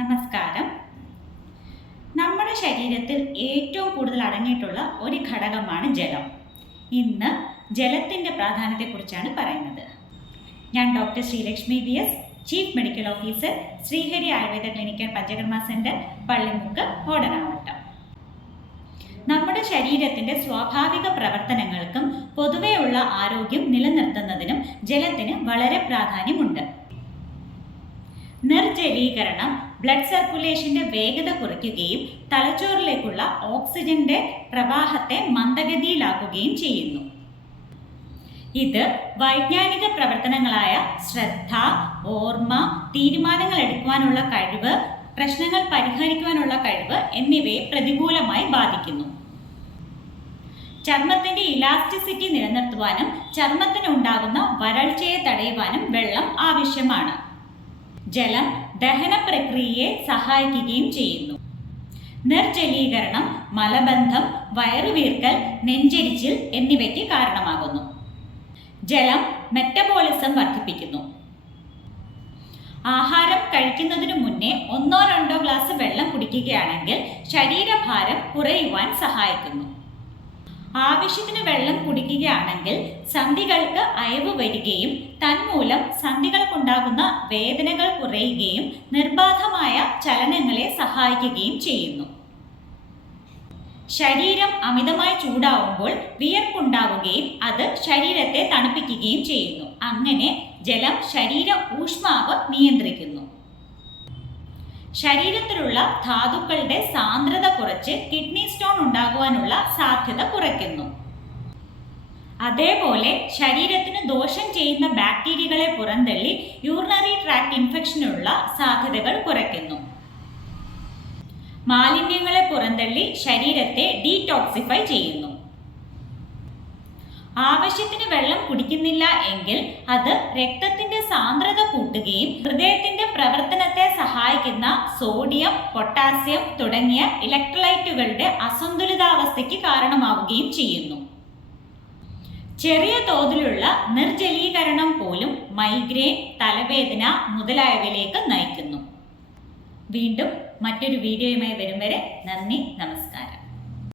നമസ്കാരം. നമ്മുടെ ശരീരത്തിൽ ഏറ്റവും കൂടുതൽ അടങ്ങിയിട്ടുള്ള ഒരു ഘടകമാണ് ജലം. ഇന്ന് ജലത്തിൻ്റെ പ്രാധാന്യത്തെക്കുറിച്ചാണ് പറയുന്നത്. ഞാൻ doctor Sreelakshmi VS, chief medical officer, Sreehari Ayurveda clinic and Panchakarma centre, Pallimukku, Odanavattam. നമ്മുടെ ശരീരത്തിൻ്റെ സ്വാഭാവിക പ്രവർത്തനങ്ങൾക്കും പൊതുവെയുള്ള ആരോഗ്യം നിലനിർത്തുന്നതിനും ജലത്തിന് വളരെ പ്രാധാന്യമുണ്ട്. നിർജ്ജലീകരണം ബ്ലഡ് സർക്കുലേഷന്റെ വേഗത കുറയ്ക്കുകയും തലച്ചോറിലേക്കുള്ള ഓക്സിജന്റെ പ്രവാഹത്തെ മന്ദഗതിയിലാക്കുകയും ചെയ്യുന്നു. ഇത് വൈജ്ഞാനിക പ്രവർത്തനങ്ങളായ ശ്രദ്ധ, ഓർമ്മ, തീരുമാനങ്ങൾ എടുക്കുവാനുള്ള കഴിവ്, പ്രശ്നങ്ങൾ പരിഹരിക്കുവാനുള്ള കഴിവ് എന്നിവയെ പ്രതികൂലമായി ബാധിക്കുന്നു. ചർമ്മത്തിന്റെ ഇലാസ്റ്റിസിറ്റി നിലനിർത്തുവാനും ചർമ്മത്തിന് ഉണ്ടാകുന്ന വരൾച്ചയെ തടയുവാനും വെള്ളം ആവശ്യമാണ്. ജലം ദഹന പ്രക്രിയയെ സഹായിക്കുകയും ചെയ്യുന്നു. നിർജ്ജലീകരണം മലബന്ധം, വയറുവീർക്കൽ, നെഞ്ചെരിച്ചിൽ എന്നിവയ്ക്ക് കാരണമാകുന്നു. ജലം മെറ്റബോളിസം വർദ്ധിപ്പിക്കുന്നു. ആഹാരം കഴിക്കുന്നതിനു മുന്നേ 1-2 ഗ്ലാസ് വെള്ളം കുടിക്കുകയാണെങ്കിൽ ശരീരഭാരം കുറയുവാൻ സഹായിക്കുന്നു. ആവശ്യത്തിന് വെള്ളം കുടിക്കുകയാണെങ്കിൽ സന്ധികൾക്ക് അയവ് വരികയും തന്മൂലം സന്ധികൾക്കുണ്ടാകുന്ന വേദനകൾ കുറയുകയും നിർബാധമായ ചലനങ്ങളെ സഹായിക്കുകയും ചെയ്യുന്നു. ശരീരം അമിതമായി ചൂടാവുമ്പോൾ വിയർപ്പുണ്ടാവുകയും അത് ശരീരത്തെ തണുപ്പിക്കുകയും ചെയ്യുന്നു. അങ്ങനെ ജലം ശരീര ഊഷ്മാവ് നിയന്ത്രിക്കുന്നു. ശരീരത്തിലുള്ള ധാതുക്കളുടെ സാന്ദ്രത കുറച്ച് കിഡ്നി സ്റ്റോൺ ഉണ്ടാകുവാനുള്ള സാധ്യത കുറയ്ക്കുന്നു. അതേപോലെ ശരീരത്തിന് ദോഷം ചെയ്യുന്ന ബാക്ടീരിയകളെ പുറന്തള്ളി യൂറിനറി ട്രാക്ട് ഇൻഫെക്ഷനുള്ള സാധ്യതകൾ കുറയ്ക്കുന്നു. മാലിന്യങ്ങളെ പുറന്തള്ളി ശരീരത്തെ ഡീടോക്സിഫൈ ചെയ്യുന്നു. ആവശ്യത്തിന് വെള്ളം കുടിക്കുന്നില്ല എങ്കിൽ അത് രക്തത്തിന്റെ സാന്ദ്രത കൂട്ടുകയും ഹൃദയത്തിന്റെ പ്രവർത്തനത്തെ സഹായിക്കുന്ന സോഡിയം, പൊട്ടാസ്യം തുടങ്ങിയ ഇലക്ട്രോലൈറ്റുകളുടെ അസന്തുലിതാവസ്ഥയ്ക്ക് കാരണമാവുകയും ചെയ്യുന്നു. ചെറിയ തോതിലുള്ള നിർജ്ജലീകരണം പോലും മൈഗ്രെയിൻ, തലവേദന മുതലായവയിലേക്ക് നയിക്കുന്നു. വീണ്ടും മറ്റൊരു വീഡിയോയുമായി വരും വരെ നന്ദി, നമസ്കാരം.